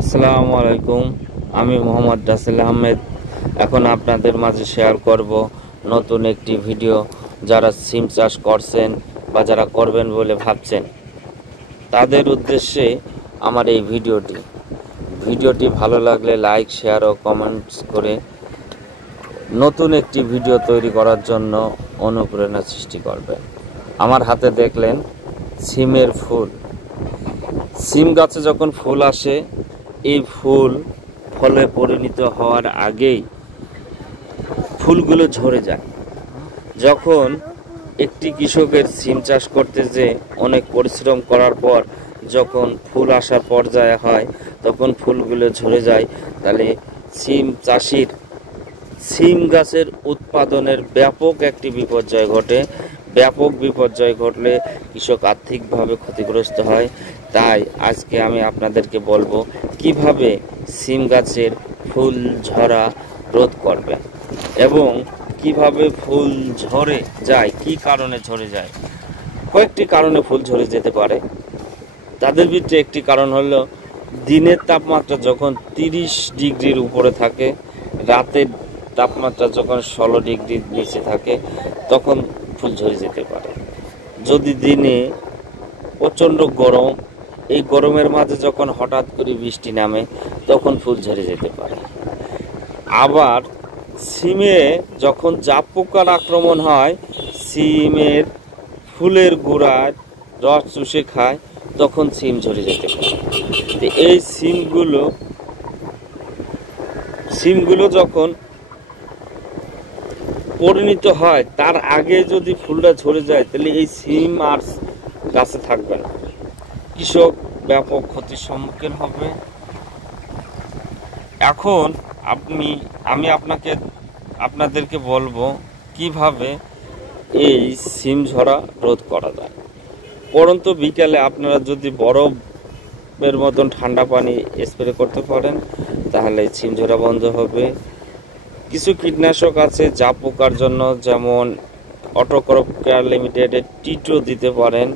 আসসালামু আলাইকুম। আমি মোহাম্মদ রাসেল আহমেদ। এখন আপনাদের মাঝে শেয়ার করব নতুন একটি ভিডিও। যারা সিম চাষ করছেন বা যারা করবেন বলে ভাবছেন তাদের উদ্দেশ্যে আমার এই ভিডিওটি ভালো লাগলে লাইক, শেয়ার ও কমেন্টস করে নতুন একটি ভিডিও তৈরি করার জন্য অনুপ্রেরণা সৃষ্টি করবেন। আমার হাতে দেখলেন সিমের ফুল। সিম গাছে যখন ফুল আসে, এই ফুল ফলে পরিণত হওয়ার আগেই ফুলগুলো ঝরে যায়। যখন একটি কৃষকের সিম চাষ করতে যে অনেক পরিশ্রম করার পর যখন ফুল আসার পর্যায়ে হয়, তখন ফুলগুলো ঝরে যায়। তাহলে সিম চাষির সিম গাছের উৎপাদনের ব্যাপক একটি বিপর্যয় ঘটে। ব্যাপক বিপর্যয় ঘটলে কৃষক আর্থিকভাবে ক্ষতিগ্রস্ত হয়। তাই আজকে আমি আপনাদেরকে বলবো কিভাবে সিম গাছের ফুল ঝরা রোধ করবেন এবং কিভাবে ফুল ঝরে যায়, কি কারণে ঝরে যায়। কয়েকটি কারণে ফুল ঝরে যেতে পারে। তাদের ভিতরে একটি কারণ হলো দিনের তাপমাত্রা যখন 30 ডিগ্রির উপরে থাকে, রাতের তাপমাত্রা যখন 16 ডিগ্রির নিচে থাকে, তখন ফুল ঝরে যেতে পারে। যদি দিনে প্রচণ্ড গরম, এই গরমের মাঝে যখন হঠাৎ করে বৃষ্টি নামে, তখন ফুল ঝরে যেতে পারে। আবার সিমে যখন জাপ পোকার আক্রমণ হয়, সিমের ফুলের গোড়ায় রস চুষে খায়, তখন সিম ঝরে যেতে পারে। এই সিমগুলো যখন পরিণত হয়, তার আগে যদি ফুলটা ঝরে যায়, তাহলে এই সিম আর গাছে থাকবে না। কৃষক ব্যাপক ক্ষতির সম্মুখীন হবে। এখন আমি আপনাদেরকে বলবো কিভাবে এই সিম ঝরা রোধ করা যায়। পরন্তু বিকালে আপনারা যদি বরফের মতন ঠান্ডা পানি স্প্রে করতে পারেন, তাহলে সিম ঝরা বন্ধ হবে। কিছু কীটনাশক আছে জাপ পোকার জন্য, যেমন অটোক্রপ কেয়ার লিমিটেডের টিটো দিতে পারেন,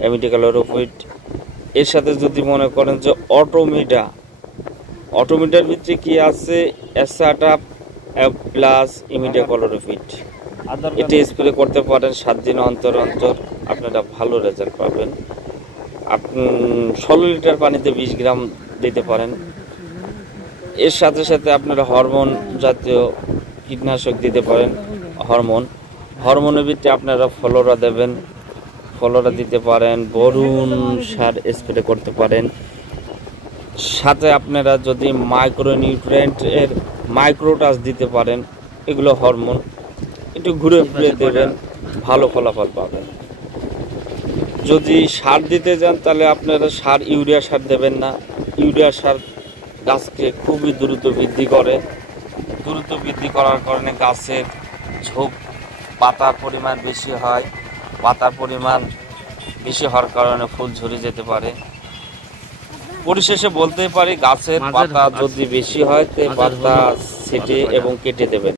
অ্যামিডাক্লোরোপিড। এর সাথে যদি মনে করেন যে অটোমিটার ভিতরে কি আছে, অ্যাসাটাপ প্লাস ইমিডাক্লোরোপিড, এটা স্প্রে করতে পারেন 7 দিন অন্তর অন্তর। আপনারা ভালো রেজাল্ট পাবেন। 16 লিটার পানিতে 20 গ্রাম দিতে পারেন। এর সাথে সাথে আপনারা হরমোন জাতীয় কীটনাশক দিতে পারেন। হরমোনের ভিতরে আপনারা ফলোরা দেবেন, ফলোরা দিতে পারেন। বরুণ সার স্প্রে করতে পারেন। সাথে আপনারা যদি মাইক্রোনিউট্রিয়েন্টের মাইক্রোটাচ দিতে পারেন, এগুলো হরমোন, একটু ঘুরে ফিরে দেবেন, ভালো ফলাফল পাবেন। যদি সার দিতে যান, তাহলে আপনারা ইউরিয়া সার দেবেন না। ইউরিয়া সার গাছকে খুবই দ্রুত বৃদ্ধি করে। দ্রুত বৃদ্ধি করার কারণে গাছের ঝোপ, পাতার পরিমাণ বেশি হয়। পাতার পরিমাণ বেশি হওয়ার কারণে ফুল ঝরে যেতে পারে। পরিশেষে বলতে পারি, গাছের পাতা যদি বেশি হয়, তে পাতা ছেটে এবং কেটে দেবেন।